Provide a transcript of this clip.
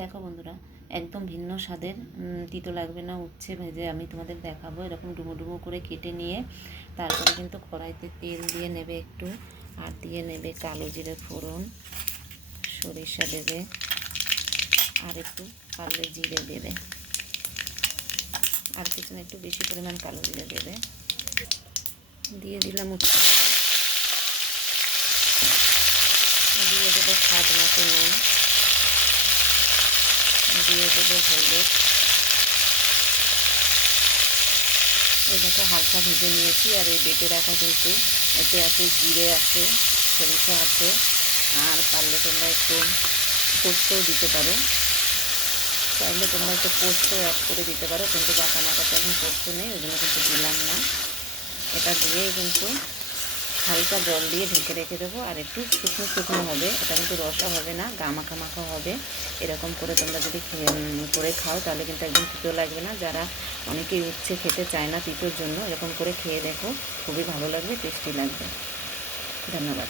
দেখো বন্ধুরা, একদম ভিন্ন স্বাদের তিতো লাগবে না উচ্ছে ভেজে আমি তোমাদের দেখাবো। এরকম ডুবো ডুবো করে কেটে নিয়ে তারপরে কিন্তু কড়াইতে তেল দিয়ে নেবে একটু, আর দিয়ে নেবে কালো জিরে ফোড়ন, সরিষা দেবে, আর একটু পারলে জিরে দেবে, আর কিছু না একটু বেশি পরিমাণ কালো জিরে দেবে। দিয়ে দিলাম উচ্ছে, দিয়ে দেবো স্বাদ মতো নুন, দিয়ে দেবো হলুদ। এই দেখো হালকা ভেজে নিয়েছি। আর এই বেটে রাখা কিন্তু এতে আছে জিরে, আছে সরিষা, আছে, আর পারলে তোমরা একটু পোস্তও দিতে পারো। চাইলে তোমরা একটু পোস্ত অ্যাড করে দিতে পারো, কিন্তু বাটা মাখাতে এখন পোস্ত নেই, ওই জন্য কিন্তু দিলাম না। এটা দিয়ে কিন্তু হালকা জল দিয়ে ঢেকে রেখে দেবো। আর একটু শুকনো শুকনো হবে, এটা কিন্তু রসা হবে না, গা মাখা মাখা হবে। এরকম করে তোমরা যদি করে খাও তাহলে কিন্তু একদম তিতো লাগবে না। যারা অনেকেই উচ্ছে খেতে চায় না তিতোর জন্য, এরকম করে খেয়ে দেখো, খুবই ভালো লাগবে, টেস্টি লাগবে। ধন্যবাদ।